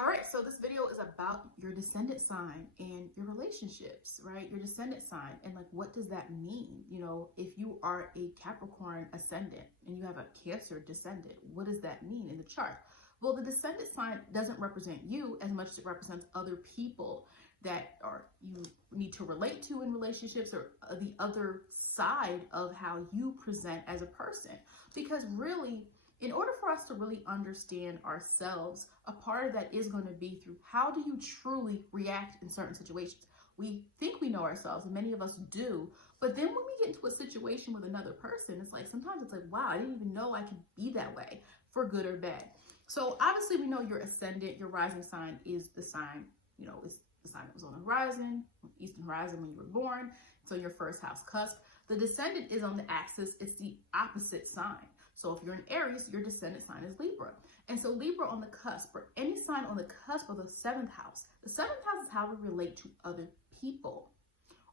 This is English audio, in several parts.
All right, so this video is about your descendant sign and your relationships, right? Your descendant sign and like, what does that mean? You know, if you are a Capricorn ascendant and you have a Cancer descendant, what does that mean in the chart? Well, the descendant sign doesn't represent you as much as it represents other people that you need to relate to in relationships, or the other side of how you present as a person. Because really, in order for us to really understand ourselves, a part of that is going to be through how do you truly react in certain situations. We think we know ourselves, and many of us do, but then when we get into a situation with another person, it's like, sometimes it's like, wow, I didn't even know I could be that way, for good or bad. So obviously we know your ascendant, your rising sign is the sign, you know, it's the sign that was on the horizon, eastern horizon when you were born. So your first house cusp. The descendant is on the axis, it's the opposite sign. So if you're an Aries, your descendant sign is Libra. And so Libra on the cusp, or any sign on the cusp of the seventh house. The seventh house is how we relate to other people,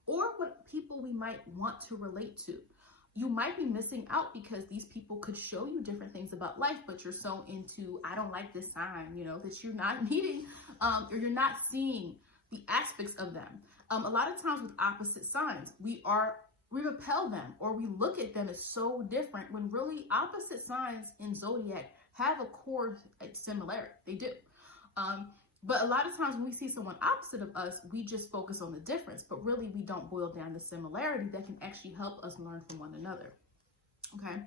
or what people we might want to relate to. You might be missing out because these people could show you different things about life, but you're so into, I don't like this sign, you know, that you're not meeting, or you're not seeing the aspects of them. A lot of times with opposite signs, we repel them, or we look at them as so different, when really opposite signs in zodiac have a core similarity. They do. But a lot of times when we see someone opposite of us, we just focus on the difference, but really we don't boil down the similarity that can actually help us learn from one another. Okay.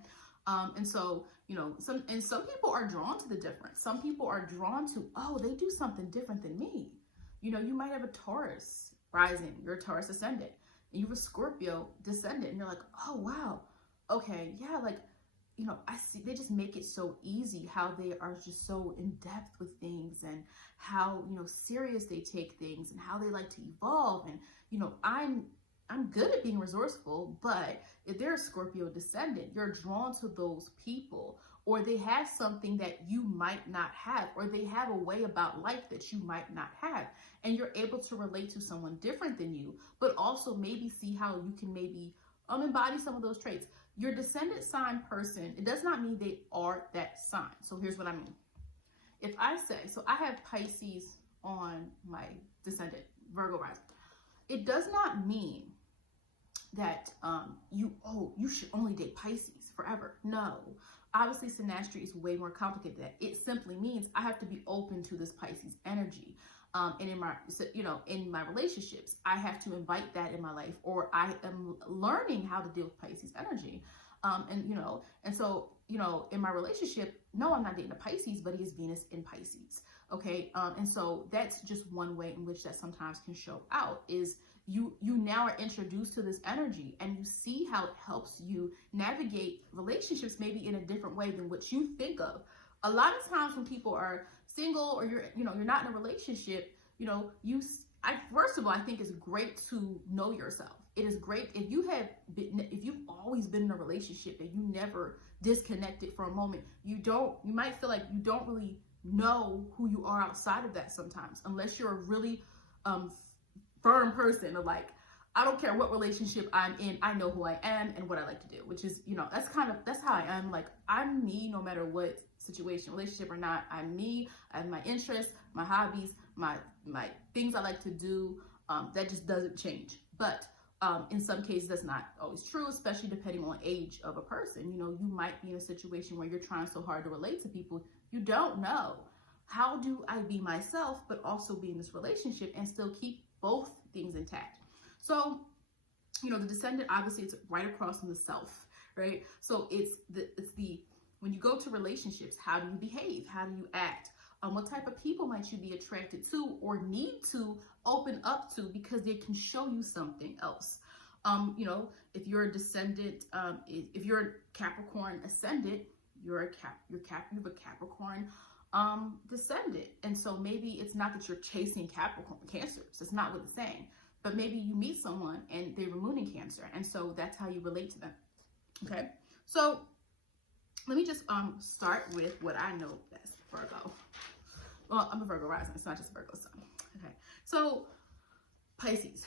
And so, you know, some people are drawn to the difference. Some people are drawn to, oh, they do something different than me. You know, you might have a Taurus rising, you're a Taurus ascendant, and you have a Scorpio descendant, and you're like, oh, wow. Okay. Yeah. Like, you know, I see they just make it so easy how they are just so in depth with things, and how, you know, serious they take things, and how they like to evolve. And, you know, I'm good at being resourceful, but if they're a Scorpio descendant, you're drawn to those people, or they have something that you might not have, or they have a way about life that you might not have. And you're able to relate to someone different than you, but also maybe see how you can maybe embody some of those traits. Your descendant sign person, it does not mean they are that sign. So here's what I mean. If I say, so I have Pisces on my descendant, Virgo rising. It does not mean that you should only date Pisces forever. No. Obviously, synastry is way more complicated than that. It simply means I have to be open to this Pisces energy. And in my, you know, in my relationships, I have to invite that in my life, or I am learning how to deal with Pisces energy. And so, you know, in my relationship, no, I'm not dating a Pisces, but he has Venus in Pisces. Okay. And so that's just one way in which that sometimes can show out, is you now are introduced to this energy, and you see how it helps you navigate relationships maybe in a different way than what you think of. A lot of times when people are single, or you're not in a relationship, you know, first of all, I think it's great to know yourself. It is great if you've always been in a relationship and you never disconnected for a moment. You might feel like you don't really know who you are outside of that sometimes, unless you're a really firm person, or like, I don't care what relationship I'm in, I know who I am and what I like to do, which is, you know, that's how I am. Like, I'm me no matter what situation, relationship or not. I'm me. I have my interests, my hobbies, my things I like to do. That just doesn't change. But in some cases, that's not always true, especially depending on age of a person. You know, you might be in a situation where you're trying so hard to relate to people. You don't know, how do I be myself, but also be in this relationship and still keep both things intact? So, you know, the descendant, obviously, it's right across from the self, right? So it's the when you go to relationships, how do you behave? How do you act? What type of people might you be attracted to or need to open up to, because they can show you something else. You know, if you're a descendant, if you're a Capricorn ascendant, you have a Capricorn descendant. And so maybe it's not that you're chasing Capricorn Cancers. That's not what it's saying. But maybe you meet someone and they're moon in Cancer, and so that's how you relate to them. Okay, so let me just start with what I know best, Virgo. Well, I'm a Virgo rising. It's not just Virgo sun. Okay, so Pisces.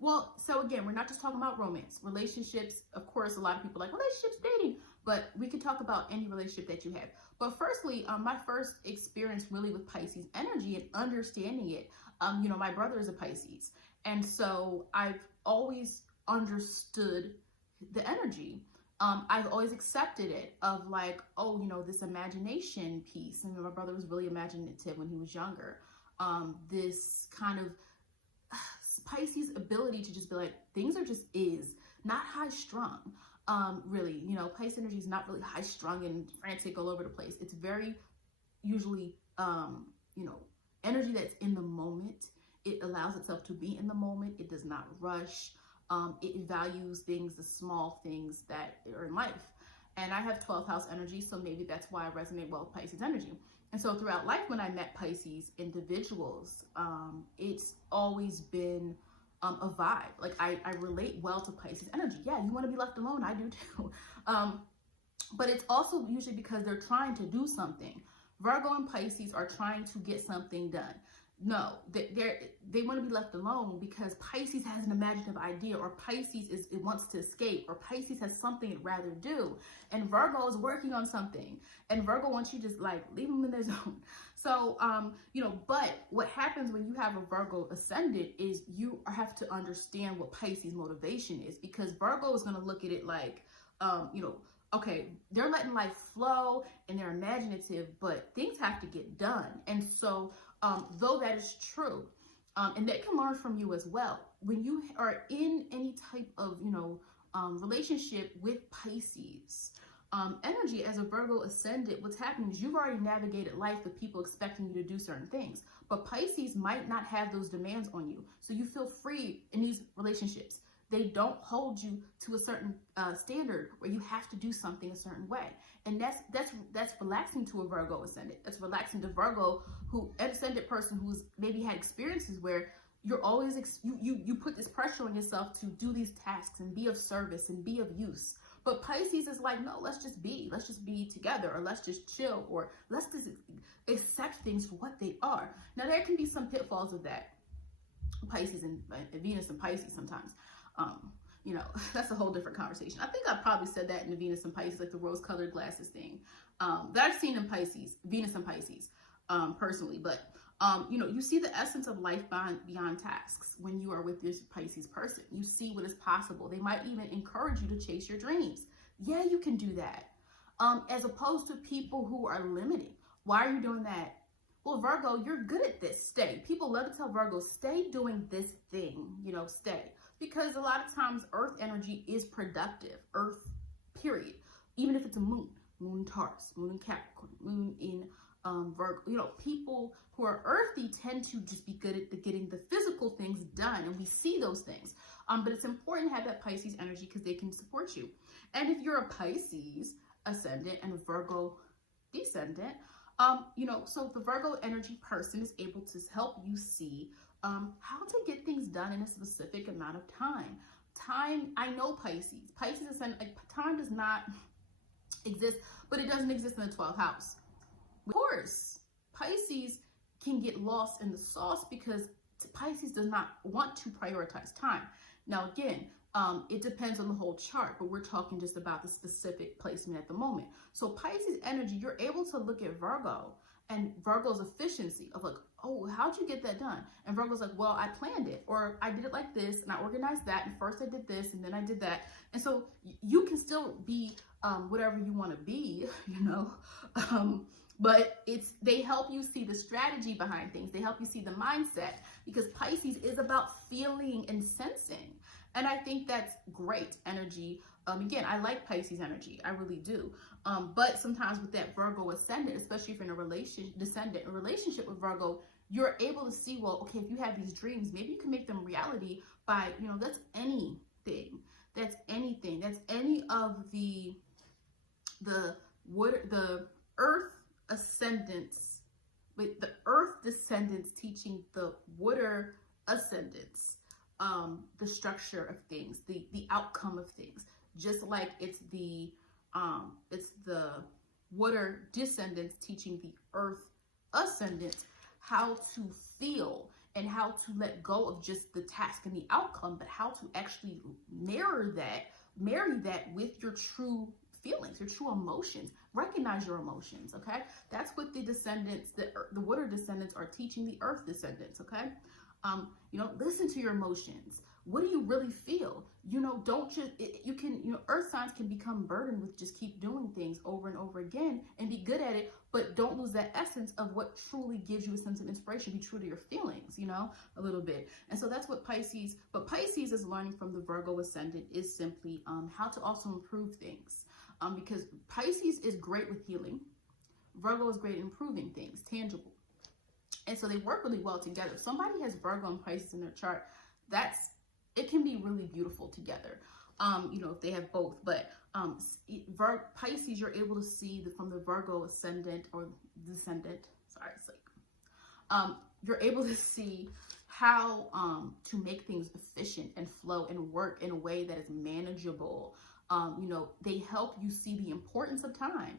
Well, so again, we're not just talking about romance, relationships. Of course, a lot of people are like relationships, dating, but we could talk about any relationship that you have. But firstly, my first experience really with Pisces energy and understanding it, you know, my brother is a Pisces. And so I've always understood the energy. I've always accepted it of like, oh, you know, this imagination piece. And my brother was really imaginative when he was younger. This kind of Pisces ability to just be like, things are just is, not high strung. Really, you know, Pisces energy is not really high strung and frantic all over the place. It's very usually, you know, energy that's in the moment. It allows itself to be in the moment. It does not rush. It values things, the small things that are in life. And I have 12th house energy, so maybe that's why I resonate well with Pisces energy. And so throughout life, when I met Pisces individuals, it's always been a vibe. Like I relate well to Pisces energy. Yeah, you want to be left alone. I do too. But it's also usually because they're trying to do something. Virgo and Pisces are trying to get something done. No, they want to be left alone because Pisces has an imaginative idea, or Pisces it wants to escape, or Pisces has something it'd rather do, and Virgo is working on something, and Virgo wants you just like leave them in their zone. So you know, but what happens when you have a Virgo ascendant is you have to understand what Pisces motivation is, because Virgo is going to look at it like you know, okay, they're letting life flow and they're imaginative, but things have to get done. And so though that is true, and they can learn from you as well, when you are in any type of, you know, relationship with Pisces energy as a Virgo ascendant, what's happening is you've already navigated life with people expecting you to do certain things, but Pisces might not have those demands on you. So you feel free in these relationships. They don't hold you to a certain standard where you have to do something a certain way. And that's relaxing to a Virgo ascendant. That's relaxing to Virgo, who ascendant person who's maybe had experiences where you're always, you put this pressure on yourself to do these tasks and be of service and be of use. But Pisces is like, no, let's just be together, or let's just chill, or let's just accept things for what they are. Now there can be some pitfalls of that. Pisces and Venus and Pisces sometimes. You know, that's a whole different conversation. I think I probably said that in the Venus and Pisces, like the rose-colored glasses thing, that I've seen in Pisces, Venus and Pisces, personally. But, you know, you see the essence of life beyond tasks when you are with this Pisces person. You see what is possible. They might even encourage you to chase your dreams. Yeah, you can do that. As opposed to people who are limiting. Why are you doing that? Well, Virgo, you're good at this. Stay. People love to tell Virgo, stay doing this thing, you know, stay. Because a lot of times Earth energy is productive. Earth, period. Even if it's a moon in Taurus, moon in Capricorn, moon in Virgo. You know, people who are earthy tend to just be good at getting the physical things done. And we see those things. But it's important to have that Pisces energy because they can support you. And if you're a Pisces ascendant and a Virgo descendant, you know, so the Virgo energy person is able to help you see how to get things done in a specific amount of time. Time, I know Pisces. Pisces is like, time does not exist, but it doesn't exist in the 12th house. Of course, Pisces can get lost in the sauce because Pisces does not want to prioritize time. Now, again, it depends on the whole chart, but we're talking just about the specific placement at the moment. So Pisces energy, you're able to look at Virgo and Virgo's efficiency of like, oh, how'd you get that done? And Virgo's like, well, I planned it, or I did it like this, and I organized that, and first I did this, and then I did that. And so you can still be whatever you want to be, you know, but they help you see the strategy behind things. They help you see the mindset, because Pisces is about feeling and sensing. And I think that's great energy. Again, I like Pisces energy. I really do. But sometimes with that Virgo ascendant, especially if you're in a relationship with Virgo, you're able to see, well, okay, if you have these dreams, maybe you can make them reality by, you know, that's anything. That's anything. That's any of the earth ascendants, wait, the earth descendants teaching the water ascendants the structure of things, the outcome of things. Just like it's the water descendants teaching the earth ascendants how to feel and how to let go of just the task and the outcome, but how to actually marry that with your true feelings, your true emotions. Recognize your emotions, okay? That's what the descendants, the water descendants are teaching the earth descendants, okay? You know, listen to your emotions. What do you really feel? You know, don't just, earth signs can become burdened with just keep doing things over and over again and be good at it, but don't lose that essence of what truly gives you a sense of inspiration. Be true to your feelings, you know, a little bit. And so that's what Pisces, but Pisces is learning from the Virgo ascendant is simply how to also improve things. Because Pisces is great with healing. Virgo is great at improving things, tangible. And so they work really well together. If somebody has Virgo and Pisces in their chart, it can be really beautiful together. You know, if they have both, but Pisces, you're able to see from the Virgo ascendant or descendant, sorry, it's like, you're able to see how to make things efficient and flow and work in a way that is manageable. You know, they help you see the importance of time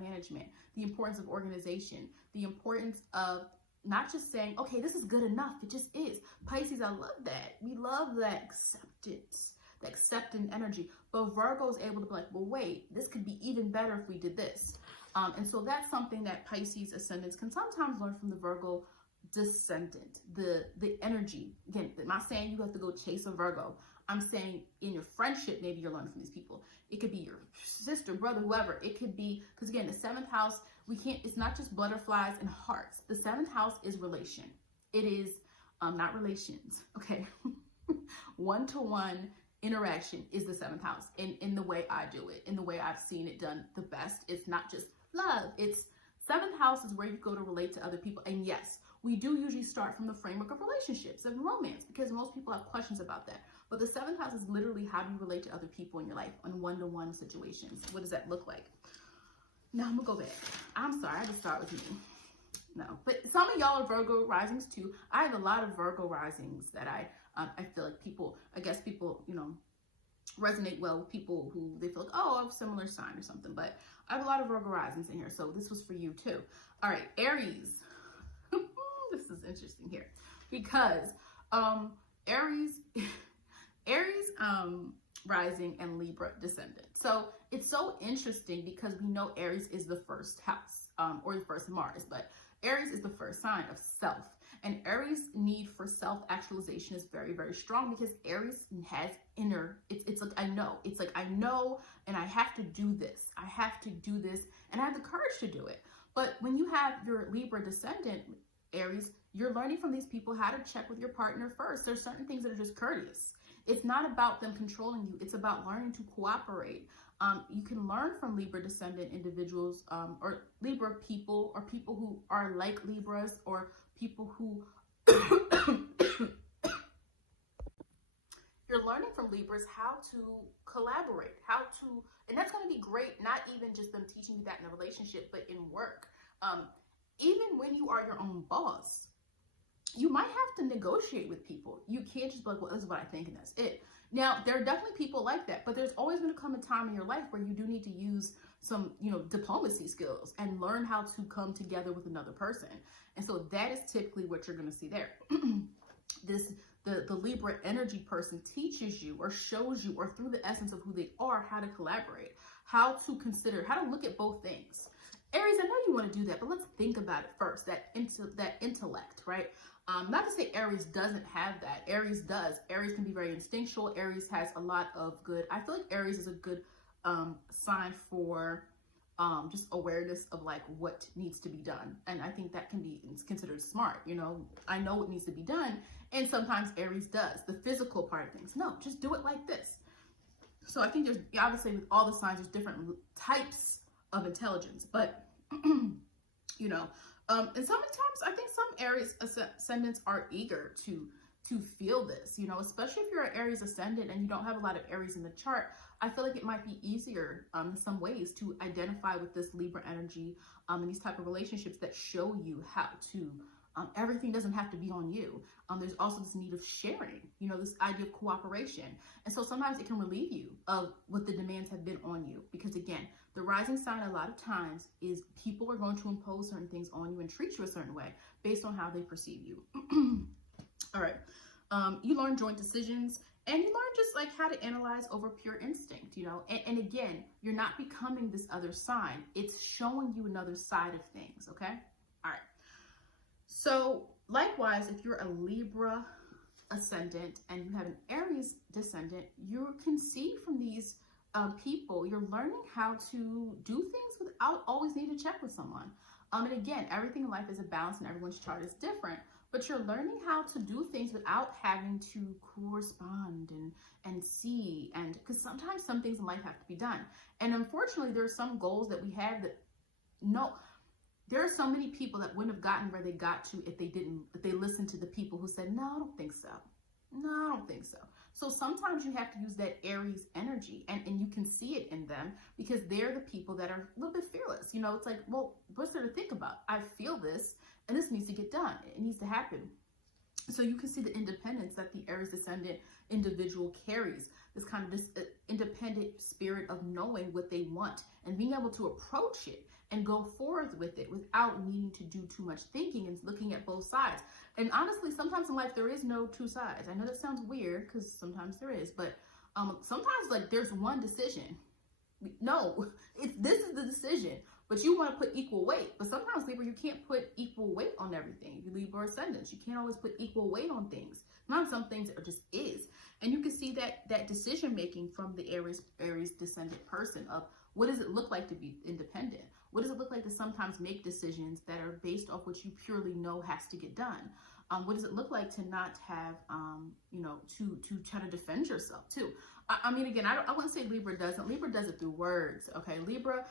management, the importance of organization, the importance of not just saying, okay, this is good enough. It just is. Pisces, I love that. We love that acceptance, the accepting energy. But Virgo is able to be like, well, wait, this could be even better if we did this. And so that's something that Pisces ascendants can sometimes learn from the Virgo descendant, the energy. Again, I'm not saying you have to go chase a Virgo. I'm saying in your friendship, maybe you're learning from these people. It could be your sister, brother, whoever. It could be, because again, the 7th house, it's not just butterflies and hearts. The 7th house is relation. It is not relations, okay? One-to-one interaction is the 7th house in the way I do it, in the way I've seen it done the best. It's not just love. It's 7th house is where you go to relate to other people. And yes, we do usually start from the framework of relationships and romance because most people have questions about that. But the 7th house is literally how do you relate to other people in your life on one-to-one situations. What does that look like? Now I'm gonna go back. I'm sorry, I had to start with me. No, but some of y'all are Virgo risings too. I have a lot of Virgo risings that I feel like people, you know, resonate well with people who they feel like, oh, I have a similar sign or something. But I have a lot of Virgo risings in here, so this was for you too. All right, Aries. This is interesting here because Aries rising and Libra descendant. So it's so interesting because we know Aries is the first house or the first Mars, but Aries is the first sign of self. And Aries' need for self-actualization is very, very strong because Aries has inner, it's like, I know. It's like, I know, and I have to do this. I have to do this, and I have the courage to do it. But when you have your Libra descendant, Aries, you're learning from these people how to check with your partner first. There's certain things that are just courteous. It's not about them controlling you. It's about learning to cooperate. You can learn from Libra descendant individuals or Libra people or people who are like Libras or people who you're learning from Libras how to collaborate, and that's going to be great, not even just them teaching you that in a relationship, but in work. Even when you are your own boss, you might have to negotiate with people. You can't just be like, well, this is what I think and that's it. Now, there are definitely people like that, but there's always going to come a time in your life where you do need to use some, you know, diplomacy skills and learn how to come together with another person. And so that is typically what you're going to see there. The Libra energy person teaches you or shows you, or through the essence of who they are, how to collaborate, how to consider, how to look at both things. Aries, I know you want to do that, but let's think about it first, that intellect, right? Not to say Aries doesn't have that. Aries does. Aries can be very instinctual. Aries has a lot of good, I feel like Aries is a good sign for just awareness of like what needs to be done. And I think that can be considered smart. You know, I know what needs to be done. And sometimes Aries does the physical part of things. No, just do it like this. So I think there's, obviously with all the signs, there's different types of intelligence, but you know, and sometimes I think some Aries ascendants are eager to feel this, you know, especially if you're an Aries ascendant and you don't have a lot of Aries in the chart. I feel like it might be easier in some ways to identify with this Libra energy and these type of relationships that show you how to, everything doesn't have to be on you. There's also this need of sharing, you know, this idea of cooperation. And so sometimes it can relieve you of what the demands have been on you. Because again, the rising sign a lot of times is people are going to impose certain things on you and treat you a certain way based on how they perceive you. All right. You learn joint decisions And you learn just like how to analyze over pure instinct, you know, and again, you're not becoming this other sign. It's showing you another side of things, okay? All right. So likewise, if you're a Libra ascendant and you have an Aries descendant, you can see from these people, you're learning how to do things without always needing to check with someone. And again, everything in life is a balance and everyone's chart is different, but you're learning how to do things without having to correspond and see, and because sometimes some things in life have to be done. And unfortunately, there are some goals that we have that, no, there are so many people that wouldn't have gotten where they got to if they listened to the people who said, no, I don't think so. No, I don't think so. So sometimes you have to use that Aries energy, and you can see it in them because they're the people that are a little bit fearless. You know, it's like, well, what's there to think about? I feel this, and this needs to get done. It needs to happen. So you can see the independence that the Aries descendant individual carries, this kind of this independent spirit of knowing what they want and being able to approach it and go forth with it without needing to do too much thinking and looking at both sides. And honestly, sometimes in life, there is no two sides. I know that sounds weird because sometimes there is, but sometimes like there's one decision. No, this is the decision, but you want to put equal weight. But sometimes, Libra, you can't put equal weight on everything. You Libra ascendants, you can't always put equal weight on things. Not some things are just is. And you can see that decision making from the Aries descendant person of what does it look like to be independent? What does it look like to sometimes make decisions that are based off what you purely know has to get done? What does it look like to not have, you know, to try to defend yourself too? I mean, again, I wouldn't say Libra doesn't. Libra does it through words, okay? Libra,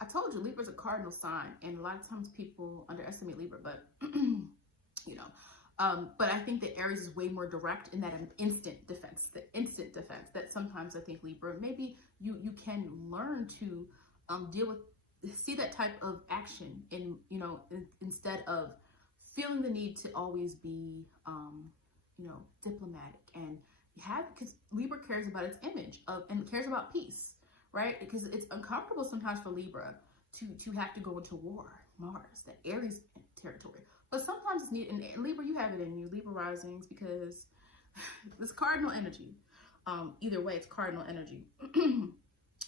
I told you, Libra's a cardinal sign, and a lot of times people underestimate Libra, but, you know, but I think that Aries is way more direct in that instant defense, that sometimes I think Libra, maybe you can learn to deal with, see that type of action in, you know, instead of feeling the need to always be, you know, diplomatic, and because Libra cares about its image and cares about peace, right? Because it's uncomfortable sometimes for Libra to have to go into war, Mars, the Aries territory. But sometimes it's needed, and Libra, you have it in you, Libra risings, because it's cardinal energy. Either way, it's cardinal energy.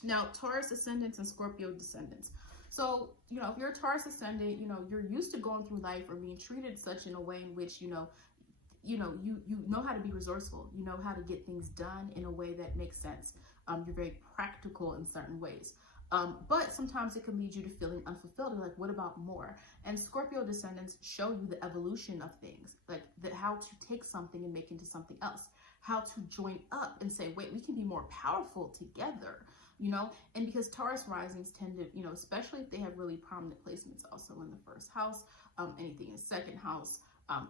Now, Taurus ascendants and Scorpio descendants. So, you know, if you're a Taurus ascendant, you know, you're used to going through life or being treated such in a way in which, you know how to be resourceful. You know how to get things done in a way that makes sense. You're very practical in certain ways. But sometimes it can lead you to feeling unfulfilled. Like, what about more? And Scorpio descendants show you the evolution of things, like how to take something and make it into something else, how to join up and say, wait, we can be more powerful together, you know? And because Taurus risings tend to, you know, especially if they have really prominent placements also in the first house, anything in second house,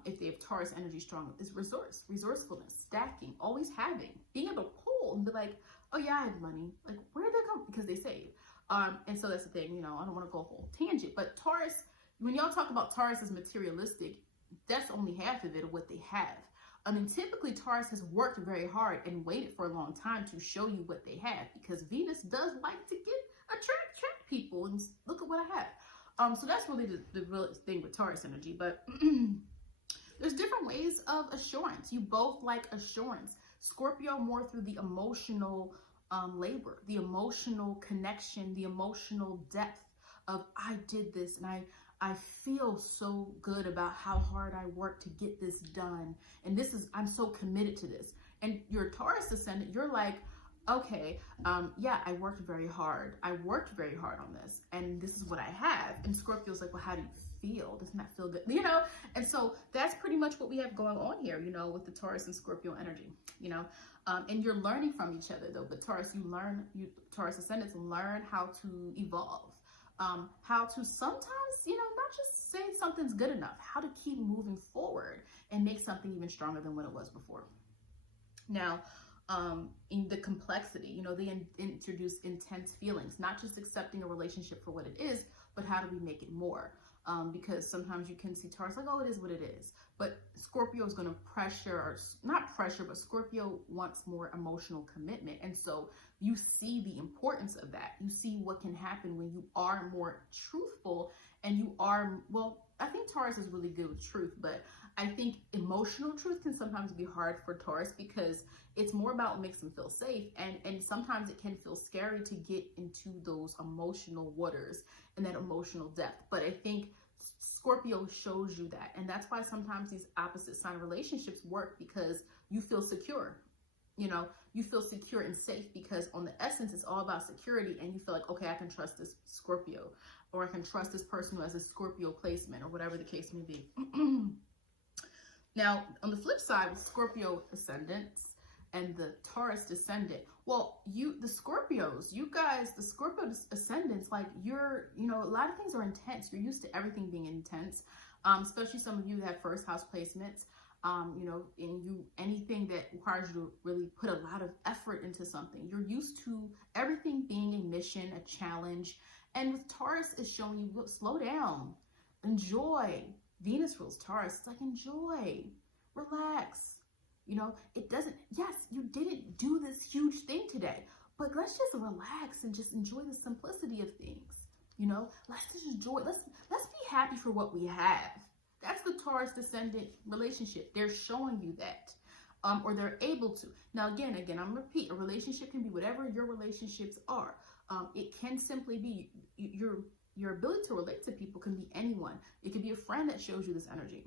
if they have Taurus energy strong, is resourcefulness, stacking, always having, being able to pull and be like, oh yeah, I have money. Like, where did they come? Because they save. And so that's the thing, you know, I don't want to go a whole tangent, but Taurus, when y'all talk about Taurus as materialistic, that's only half of it of what they have. I mean, typically Taurus has worked very hard and waited for a long time to show you what they have, because Venus does like to attract people and look at what I have. So that's really the real thing with Taurus energy. But there's different ways of assurance. You both like assurance. Scorpio more through the emotional labor, the emotional connection, the emotional depth of, I did this and I feel so good about how hard I worked to get this done. And I'm so committed to this. And your Taurus ascendant, you're like, okay, yeah, I worked very hard. I worked very hard on this, and this is what I have. And Scorpio's like, well, how do you feel? Doesn't that feel good? You know? And so that's pretty much what we have going on here, you know, with the Taurus and Scorpio energy, you know? And you're learning from each other though. But Taurus, Taurus ascendants learn how to evolve, how to sometimes, you know, not just say something's good enough, how to keep moving forward and make something even stronger than what it was before. Now, in the complexity, you know, they introduce intense feelings, not just accepting a relationship for what it is, but how do we make it more? Because sometimes you can see Taurus like, oh, it is what it is. But Scorpio is going to pressure, or not pressure, but Scorpio wants more emotional commitment. And so you see the importance of that. You see what can happen when you are more truthful and you are, well, I think Taurus is really good with truth, but I think emotional truth can sometimes be hard for Taurus because it's more about what makes them feel safe. And sometimes it can feel scary to get into those emotional waters and that emotional depth. But I think Scorpio shows you that. And that's why sometimes these opposite sign relationships work, because you feel secure. You know, you feel secure and safe because on the essence, it's all about security. And you feel like, okay, I can trust this Scorpio, or I can trust this person who has a Scorpio placement, or whatever the case may be. Now, on the flip side, with Scorpio ascendants and the Taurus descendant, well, the Scorpios, you guys, the Scorpio ascendants, like a lot of things are intense. You're used to everything being intense, especially some of you that have first house placements, anything that requires you to really put a lot of effort into something. You're used to everything being a mission, a challenge. And with Taurus, it's showing you, look, slow down, enjoy. Venus rules Taurus. It's like, enjoy, relax. You know, it doesn't, yes, you didn't do this huge thing today, but let's just relax and just enjoy the simplicity of things. You know, let's just enjoy, let's be happy for what we have. That's the Taurus descendant relationship. They're showing you that, or they're able to. Now, again, I'm repeat, a relationship can be whatever your relationships are. It can simply be your ability to relate to people can be anyone. It could be a friend that shows you this energy.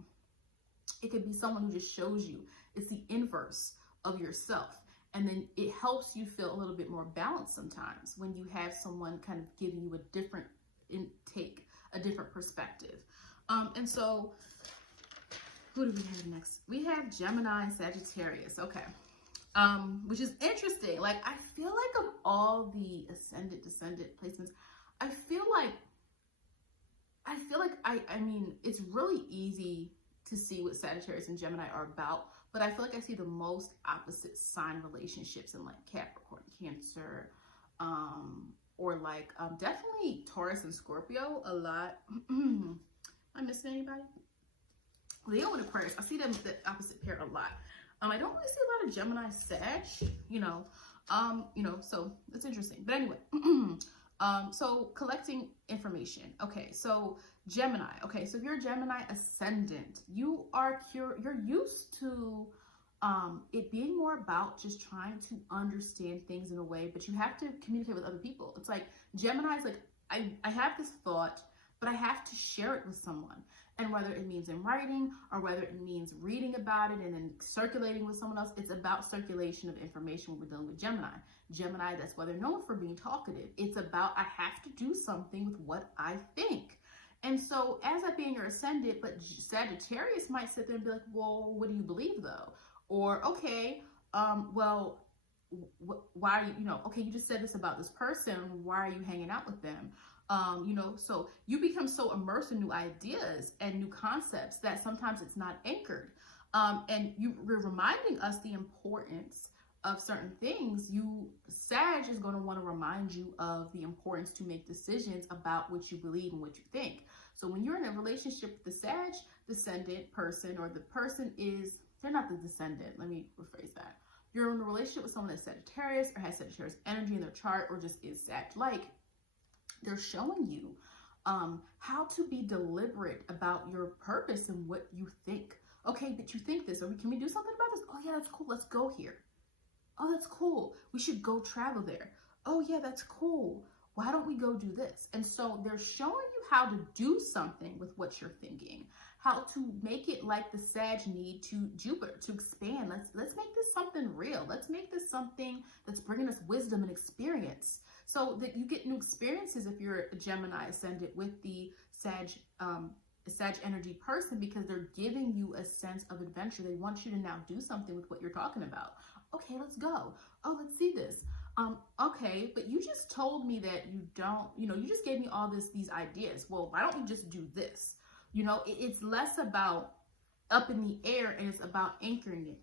It could be someone who just shows you. It's the inverse of yourself. And then it helps you feel a little bit more balanced sometimes when you have someone kind of giving you a different intake, a different perspective. And so, who do we have next? We have Gemini and Sagittarius. Okay. Which is interesting. Like, I feel like of all the ascendant, descendant placements, I feel like I mean, it's really easy to see what Sagittarius and Gemini are about, but I feel like I see the most opposite sign relationships in like Capricorn, Cancer, or like definitely Taurus and Scorpio a lot. Am I missing anybody? Leo and Aquarius, I see them the opposite pair a lot. I don't really see a lot of Gemini, Sag, so it's interesting. But anyway, so collecting information. Okay, so Gemini. Okay, so if you're a Gemini ascendant, you're used to it being more about just trying to understand things in a way, but you have to communicate with other people. It's like Gemini's like, I have this thought, but I have to share it with someone. And whether it means in writing or whether it means reading about it and then circulating with someone else, it's about circulation of information when we're dealing with Gemini. Gemini, that's why they're known for being talkative. It's about, I have to do something with what I think. And so as that being your ascendant, but Sagittarius might sit there and be like, well, what do you believe though? Or, okay, well, why are you, okay, you just said this about this person. Why are you hanging out with them? So you become so immersed in new ideas and new concepts that sometimes it's not anchored. And you're reminding us the importance of certain things. Sag is going to want to remind you of the importance to make decisions about what you believe and what you think. So when you're in a relationship with the Sag descendant person, or the person they're not the descendant, let me rephrase that. You're in a relationship with someone that's Sagittarius or has Sagittarius energy in their chart, or just is Sag-like. They're showing you how to be deliberate about your purpose and what you think. Okay, but you think this, or can we do something about this? Oh yeah, that's cool. Let's go here. Oh, that's cool. We should go travel there. Oh yeah, that's cool. Why don't we go do this? And so they're showing you how to do something with what you're thinking, how to make it like the Sag need to Jupiter, to expand. Let's make this something real. Let's make this something that's bringing us wisdom and experience, so that you get new experiences if you're a Gemini ascendant with the Sag energy person, because they're giving you a sense of adventure. They want you to now do something with what you're talking about. Okay, let's go. Oh, let's see this. Okay, but you just told me that you don't, you just gave me all these ideas. Well, why don't we just do this? It's less about up in the air and it's about anchoring it.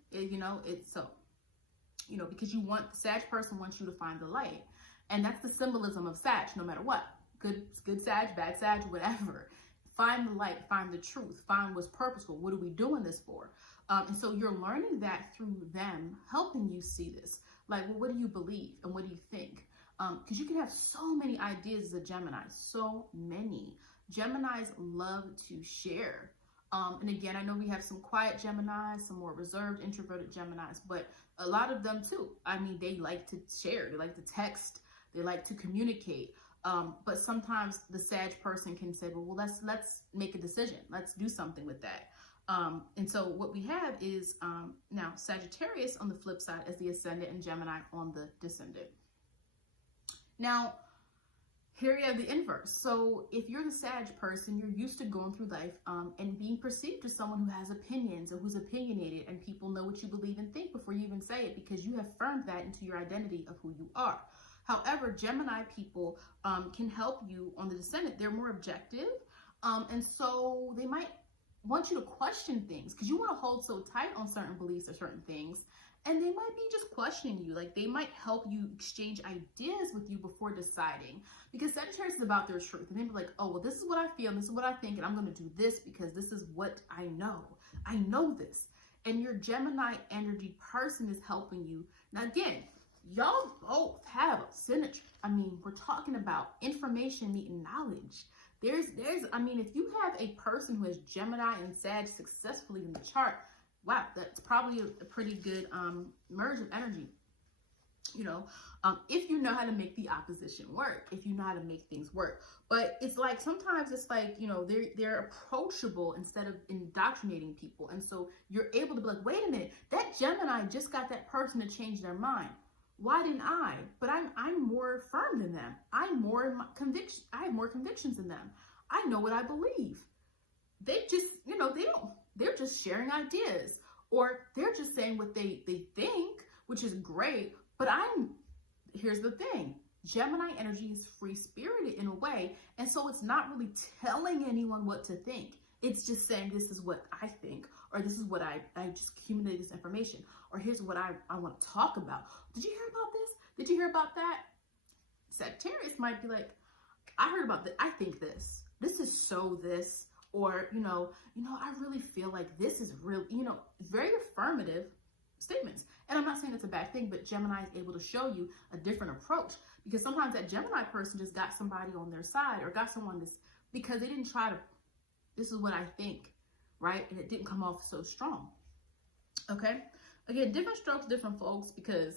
Because the Sag person wants you to find the light. And that's the symbolism of Sag, no matter what. Good Sag, bad Sag, whatever. Find the light, find the truth, find what's purposeful. What are we doing this for? And so you're learning that through them helping you see this. Like, well, what do you believe and what do you think? Because you can have so many ideas as a Gemini, so many. Geminis love to share. And again, I know we have some quiet Geminis, some more reserved, introverted Geminis, but a lot of them too. I mean, they like to share, they like to text, they like to communicate. But sometimes the Sag person can say, well, let's make a decision. Let's do something with that. And so what we have is now Sagittarius on the flip side as the ascendant and Gemini on the descendant. Now, here you have the inverse. So if you're the Sag person, you're used to going through life and being perceived as someone who has opinions or who's opinionated, and people know what you believe and think before you even say it because you have affirmed that into your identity of who you are. However, Gemini people can help you on the descendant. They're more objective. And so they might want you to question things because you want to hold so tight on certain beliefs or certain things. And they might be just questioning you. Like they might help you exchange ideas with you before deciding. Because Sagittarius is about their truth. And they'd be like, oh, well, this is what I feel. This is what I think. And I'm going to do this because this is what I know. I know this. And your Gemini energy person is helping you. Now, again, y'all both have a synergy. I mean, we're talking about information meeting knowledge. I mean, if you have a person who has Gemini and Sag successfully in the chart, wow, that's probably a pretty good merge of energy. You know, if you know how to make the opposition work, if you know how to make things work. But it's like, sometimes it's like, you know, they're approachable instead of indoctrinating people. And so you're able to be like, wait a minute, that Gemini just got that person to change their mind. Why didn't I? But I'm more firm than them. I'm more in my conviction. I have more convictions than them. I know what I believe. They just, you know, they're just sharing ideas, or they're just saying what they think, which is great. But here's the thing. Gemini energy is free-spirited in a way. And so it's not really telling anyone what to think. It's just saying, this is what I think, or this is what I just accumulated this information, or here's what I want to talk about. Did you hear about this? Did you hear about that? Sagittarius might be like, I heard about that. I think this. This is so this, or, you know, I really feel like this is real, you know, very affirmative statements. And I'm not saying it's a bad thing, but Gemini is able to show you a different approach, because sometimes that Gemini person just got somebody on their side, or got someone this, because they didn't try to, this is what I think, right? And it didn't come off so strong. Okay. Again, different strokes, different folks, because,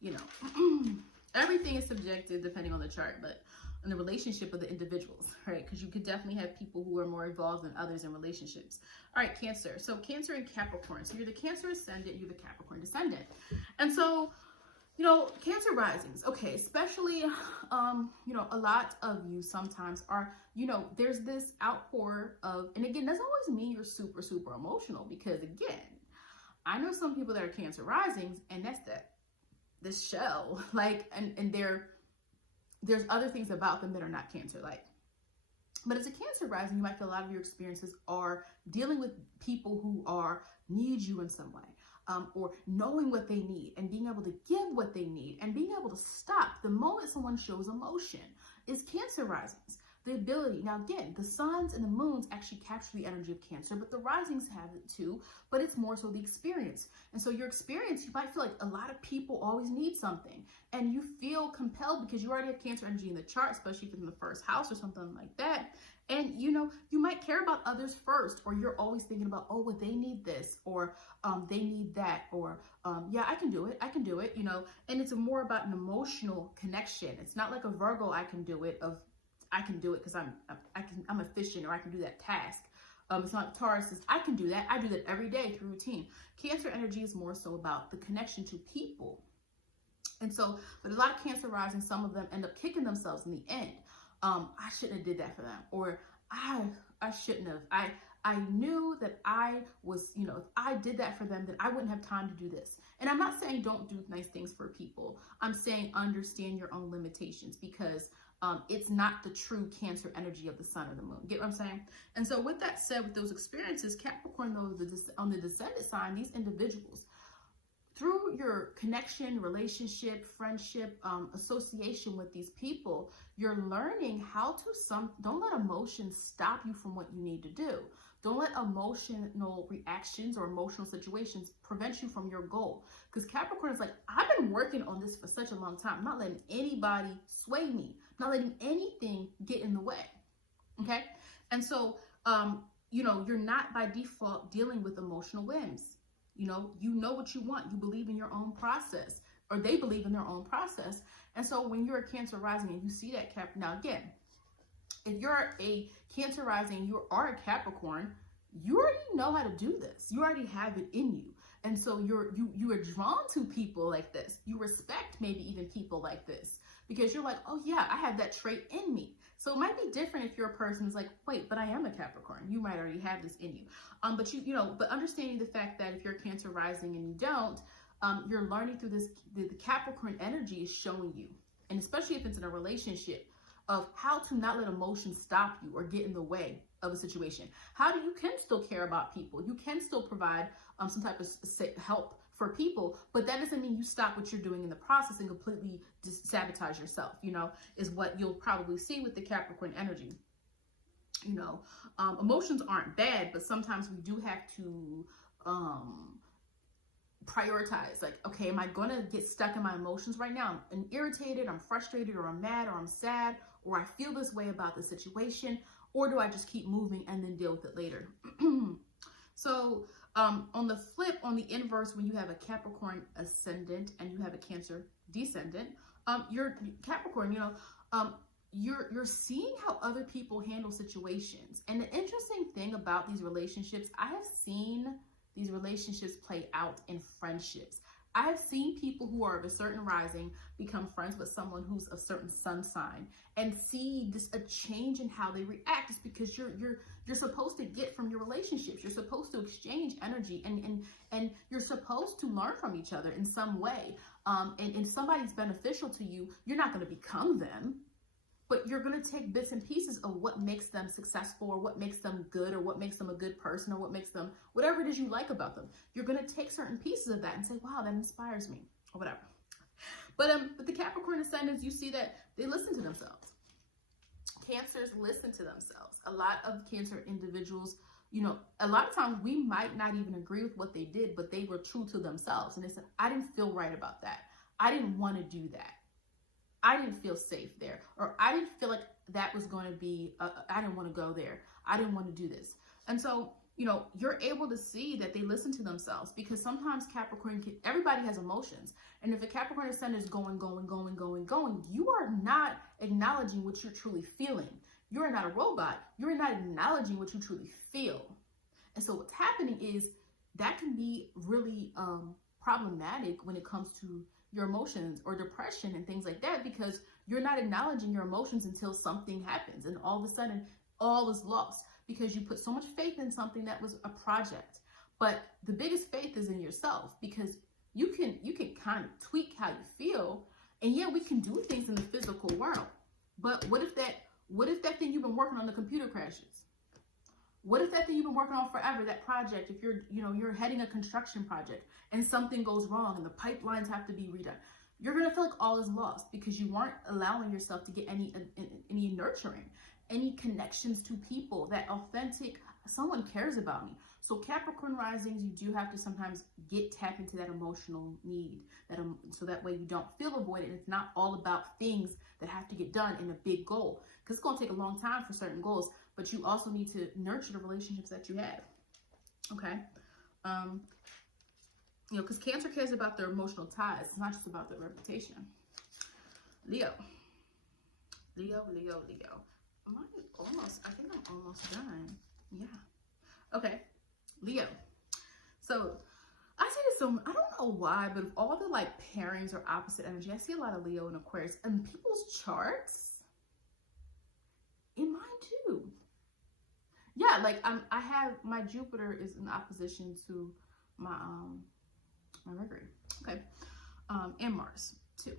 you know, everything is subjective depending on the chart, but in the relationship of the individuals, right? Because you could definitely have people who are more involved than others in relationships. All right, Cancer. So Cancer and Capricorn. So you're the Cancer ascendant, you're the Capricorn descendant. And so, you know, Cancer risings, okay, especially, you know, a lot of you sometimes are, you know, there's this outpour of, and again, doesn't always mean you're super, super emotional, because again, I know some people that are Cancer risings, and that's this shell, like, and there's other things about them that are not Cancer-like. But as a Cancer rising, you might feel a lot of your experiences are dealing with people who need you in some way. Or knowing what they need and being able to give what they need and being able to stop the moment someone shows emotion is Cancer risings. The ability, now again, the suns and the moons actually capture the energy of Cancer, but the risings have it too, but it's more so the experience. And so your experience, you might feel like a lot of people always need something, and you feel compelled because you already have Cancer energy in the chart, especially if it's in the first house or something like that. And, you know, you might care about others first, or you're always thinking about, oh, well, they need this, or they need that, or, yeah, I can do it, you know, and it's more about an emotional connection. It's not like a Virgo, I can do it because I'm efficient, or I can do that task. It's not like Taurus says, I can do that. I do that every day through routine. Cancer energy is more so about the connection to people. And so, but a lot of Cancer rising, some of them end up kicking themselves in the end. I shouldn't have did that for them, or I shouldn't have. I knew that I was, you know, if I did that for them, then I wouldn't have time to do this. And I'm not saying don't do nice things for people. I'm saying understand your own limitations, because it's not the true Cancer energy of the sun or the moon. Get what I'm saying? And so with that said, with those experiences, Capricorn, though, on the descendant sign, these individuals, through your connection, relationship, friendship, association with these people, you're learning how to don't let emotions stop you from what you need to do. Don't let emotional reactions or emotional situations prevent you from your goal. Because Capricorn is like, I've been working on this for such a long time. I'm not letting anybody sway me. I'm not letting anything get in the way. Okay? And so, you know, you're not by default dealing with emotional whims. You know what you want. You believe in your own process, or they believe in their own process. And so when you're a Cancer rising and you see that now again, if you're a Cancer rising, you are a Capricorn, you already know how to do this. You already have it in you. And so you are drawn to people like this. You respect maybe even people like this because you're like, oh yeah, I have that trait in me. So it might be different if you're a person who's like, wait, but I am a Capricorn. You might already have this in you. But understanding the fact that if you're a Cancer rising and you don't, you're learning through this, the Capricorn energy is showing you, and especially if it's in a relationship, of how to not let emotions stop you or get in the way of a situation. How do you can still care about people. You can still provide some type of help for people, but that doesn't mean you stop what you're doing in the process and completely sabotage yourself, you know, is what you'll probably see with the Capricorn energy. You know, emotions aren't bad, but sometimes we do have to prioritize. Like, okay, am I going to get stuck in my emotions right now? I'm irritated, I'm frustrated, or I'm mad, or I'm sad, or I feel this way about the situation, or do I just keep moving and then deal with it later? So on the flip, on the inverse, when you have a Capricorn ascendant and you have a Cancer descendant, you're Capricorn, you know, you're seeing how other people handle situations. And the interesting thing about these relationships, I have seen these relationships play out in friendships. I have seen people who are of a certain rising become friends with someone who's a certain sun sign and see this a change in how they react. It's because you're supposed to get from your relationships. You're supposed to exchange energy and you're supposed to learn from each other in some way. And if somebody's beneficial to you, you're not going to become them, but you're going to take bits and pieces of what makes them successful, or what makes them good, or what makes them a good person, or what makes them, whatever it is you like about them. You're going to take certain pieces of that and say, wow, that inspires me, or whatever. But the Capricorn ascendants, you see that they listen to themselves. Cancers listen to themselves. A lot of Cancer individuals, you know, a lot of times we might not even agree with what they did, but they were true to themselves. And they said, I didn't feel right about that. I didn't want to do that. I didn't feel safe there, or I didn't feel like that was going to be, I didn't want to go there. I didn't want to do this. And so, you know, you're able to see that they listen to themselves, because sometimes Capricorn, everybody has emotions. And if a Capricorn ascendant is going, you are not acknowledging what you're truly feeling. You're not a robot. You're not acknowledging what you truly feel. And so what's happening is that can be really problematic when it comes to your emotions or depression and things like that, because you're not acknowledging your emotions until something happens, and all of a sudden all is lost because you put so much faith in something that was a project. But the biggest faith is in yourself, because you can kind of tweak how you feel, and yeah, we can do things in the physical world, but what if that thing you've been working on, the computer crashes? What if that thing you've been working on forever, that project, if you're heading a construction project and something goes wrong and the pipelines have to be redone, you're going to feel like all is lost because you weren't allowing yourself to get any nurturing, any connections to people, that authentic, someone cares about me. So Capricorn risings, you do have to sometimes tap into that emotional need, so that way you don't feel avoided. It's not all about things that have to get done in a big goal, because it's going to take a long time for certain goals, but you also need to nurture the relationships that you have. Okay. You know, because Cancer cares about their emotional ties. It's not just about their reputation. Leo. I think I'm almost done. Yeah. Okay. Leo. So I see this, I don't know why, but of all the like pairings or opposite energy, I see a lot of Leo and Aquarius in people's charts. In mine too. Yeah, like I have, my Jupiter is in opposition to my Mercury. Okay. And Mars too.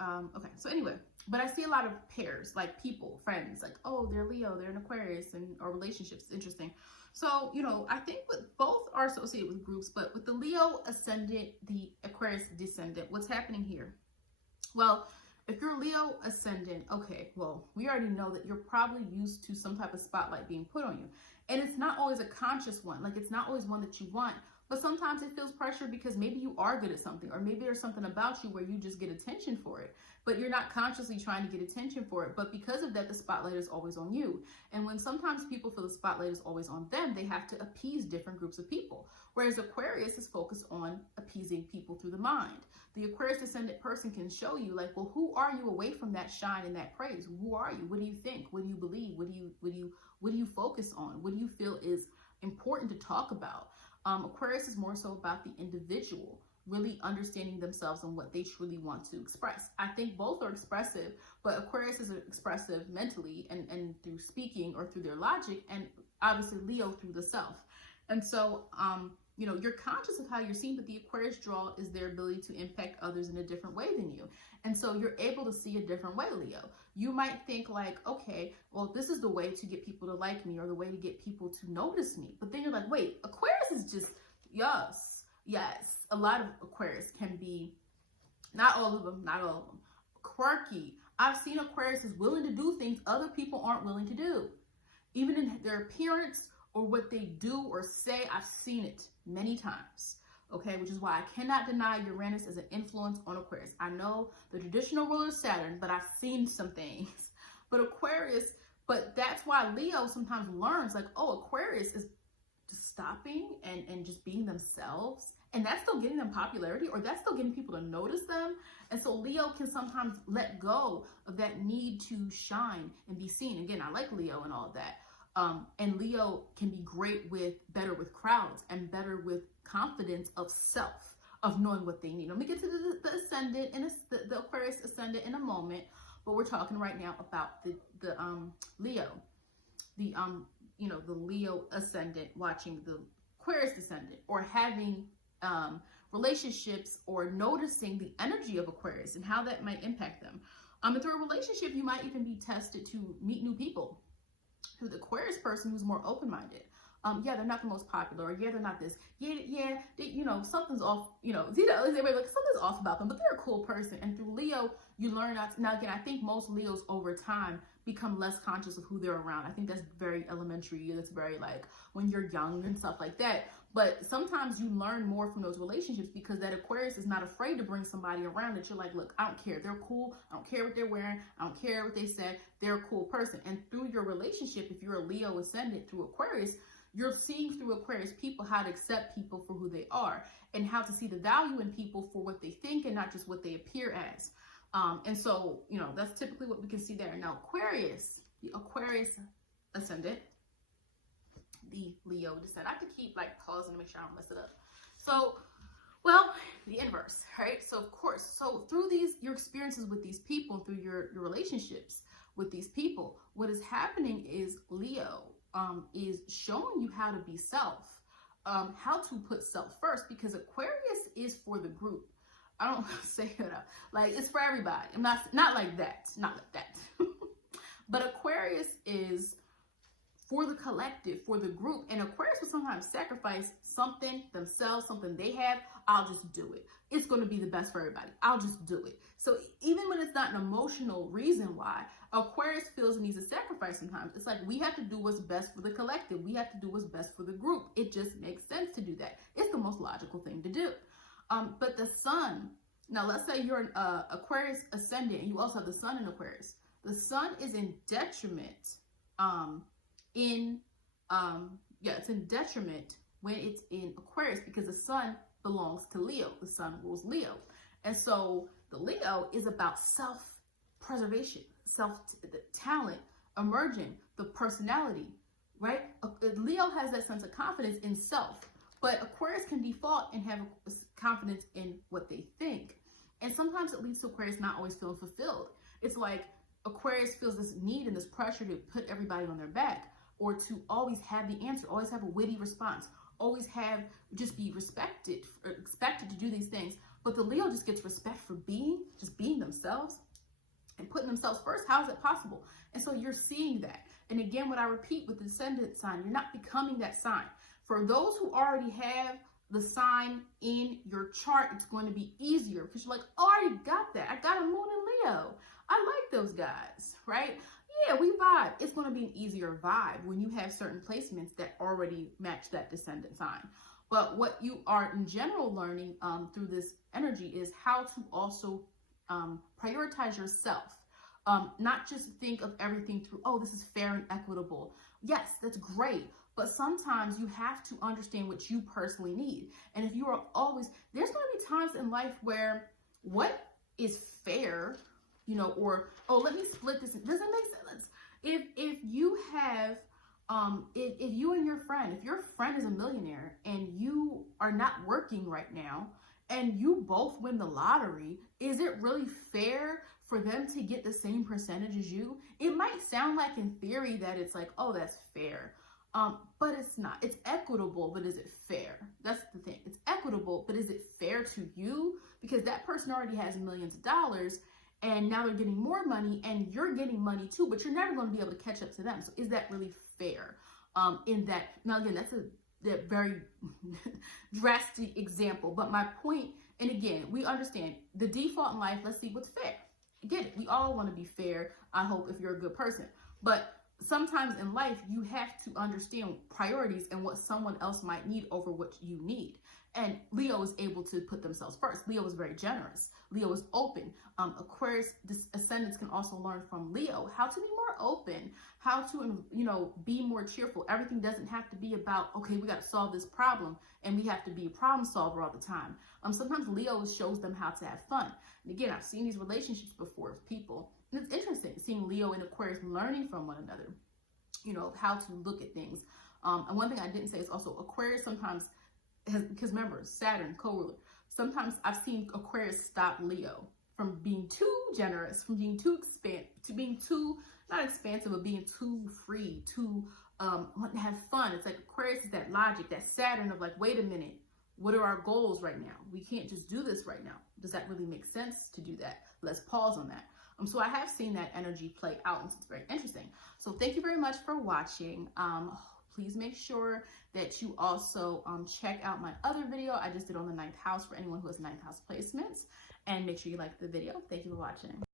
Okay. So anyway, but I see a lot of pairs, like people, friends, like, oh, they're Leo, they're an Aquarius, or relationships. Interesting. So, you know, I think both are associated with groups, but with the Leo ascendant, the Aquarius descendant, what's happening here? Well, if you're Leo ascendant, okay, well, we already know that you're probably used to some type of spotlight being put on you. And it's not always a conscious one. Like, it's not always one that you want, But sometimes it feels pressure because maybe you are good at something, or maybe there's something about you where you just get attention for it, but you're not consciously trying to get attention for it. But because of that, the spotlight is always on you. And when sometimes people feel the spotlight is always on them, they have to appease different groups of people. Whereas Aquarius is focused on appeasing people through the mind. The Aquarius Descendant person can show you, like, well, who are you away from that shine and that praise? Who are you? What do you think? What do you believe? What do you focus on? What do you feel is important to talk about? Aquarius is more so about the individual, really understanding themselves and what they truly want to express. I think both are expressive, but Aquarius is expressive mentally and through speaking or through their logic, and obviously Leo through the self. And so, you know, you're conscious of how you're seen, but the Aquarius draw is their ability to impact others in a different way than you. And so you're able to see a different way, Leo. You might think like, okay, well, this is the way to get people to like me, or the way to get people to notice me. But then you're like, wait, Aquarius is just, yes. A lot of Aquarius can be, not all of them, quirky. I've seen Aquarius is willing to do things other people aren't willing to do. Even in their appearance or what they do or say, I've seen it many times. Okay, which is why I cannot deny Uranus as an influence on Aquarius. I know the traditional ruler is Saturn, but I've seen some things. But Aquarius, but that's why Leo sometimes learns like, oh, Aquarius is just stopping and just being themselves. And that's still getting them popularity, or that's still getting people to notice them. And so Leo can sometimes let go of that need to shine and be seen. Again, I like Leo and all of that. And Leo can be better with crowds and better with confidence of self, of knowing what they need. Let me get to the ascendant and the Aquarius ascendant in a moment, but we're talking right now about the Leo, you know, the Leo ascendant watching the Aquarius descendant, or having relationships, or noticing the energy of Aquarius and how that might impact them. And through a relationship, you might even be tested to meet new people. Through the Aquarius person who's more open-minded. Yeah, they're not the most popular, or yeah, they're not this. Yeah, they, you know, something's off, everybody like something's off about them, but they're a cool person. And through Leo, you learn not to, now again, I think most Leos over time become less conscious of who they're around. I think that's very elementary. That's very like when you're young and stuff like that. But sometimes you learn more from those relationships, because that Aquarius is not afraid to bring somebody around that you're like, look, I don't care. They're cool. I don't care what they're wearing. I don't care what they said. They're a cool person. And through your relationship, if you're a Leo ascendant through Aquarius, you're seeing through Aquarius people how to accept people for who they are, and how to see the value in people for what they think and not just what they appear as. And so, you know, that's typically what we can see there. Now, Aquarius, the Aquarius ascendant, the Leo descendant. I could keep like pausing to make sure I don't mess it up. So, well, the inverse, right? So of course, so through your experiences with these people, through your relationships with these people, what is happening is Leo is showing you how to be self, how to put self first, because Aquarius is for the group. I don't say that out. Like, it's for everybody. I'm not like that, but Aquarius is for the collective, for the group. And Aquarius will sometimes sacrifice something themselves, something they have. I'll just do it. It's going to be the best for everybody. I'll just do it. So even when it's not an emotional reason why, Aquarius feels it needs to sacrifice sometimes. It's like, we have to do what's best for the collective. We have to do what's best for the group. It just makes sense to do that. It's the most logical thing to do. But the sun, now let's say you're an Aquarius ascendant and you also have the sun in Aquarius. The sun is in detriment it's in detriment when it's in Aquarius, because the sun belongs to Leo. The sun rules Leo. And so the Leo is about self-preservation, the talent, emerging, the personality, right? Leo has that sense of confidence in self, but Aquarius can default and have confidence in what they think. And sometimes it leads to Aquarius not always feeling fulfilled. It's like Aquarius feels this need and this pressure to put everybody on their back, or to always have the answer, always have a witty response, always just be respected, or expected to do these things. But the Leo just gets respect for being themselves and putting themselves first. How is it possible? And so you're seeing that. And again, what I repeat with the Descendant sign, you're not becoming that sign. For those who already have the sign in your chart, it's going to be easier, because you're like, oh, I already got that. I got a moon in Leo. I like those guys, right? Yeah, we vibe. It's going to be an easier vibe when you have certain placements that already match that Descendant sign. But what you are in general learning through this energy is how to also prioritize yourself. Not just think of everything through, oh, this is fair and equitable. Yes, that's great. But sometimes you have to understand what you personally need. And if you are always, there's going to be times in life where what is fair, you know, or, oh, let me split this. Doesn't make sense. If you have, if you and your friend, if your friend is a millionaire and you are not working right now and you both win the lottery, is it really fair for them to get the same percentage as you? It might sound like in theory that it's like, oh, that's fair. But it's not. It's equitable, but is it fair? That's the thing. It's equitable, but is it fair to you? Because that person already has millions of dollars and now they're getting more money and you're getting money too, but you're never going to be able to catch up to them. So is that really fair? In that, now again, that's a very drastic example, but my point, and again, we understand the default in life, let's see what's fair. Get it. We all want to be fair, I hope, if you're a good person. But sometimes in life, you have to understand priorities and what someone else might need over what you need. And Leo is able to put themselves first. Leo is very generous. Leo is open. Aquarius ascendants can also learn from Leo how to be more open, how to, you know, be more cheerful. Everything doesn't have to be about, okay, we got to solve this problem and we have to be a problem solver all the time. Sometimes Leo shows them how to have fun. And again, I've seen these relationships before with people. And it's interesting seeing Leo and Aquarius learning from one another, you know, how to look at things. And one thing I didn't say is also Aquarius sometimes has, because remember, Saturn, co-ruler, sometimes I've seen Aquarius stop Leo from being too generous, from being too not expansive, but being too free, too wanting to have fun. It's like Aquarius is that logic, that Saturn of like, wait a minute, what are our goals right now? We can't just do this right now. Does that really make sense to do that? Let's pause on that. So I have seen that energy play out, and it's very interesting. So thank you very much for watching. Please make sure that you also check out my other video I just did on the 9th house for anyone who has 9th house placements, and make sure you like the video. Thank you for watching.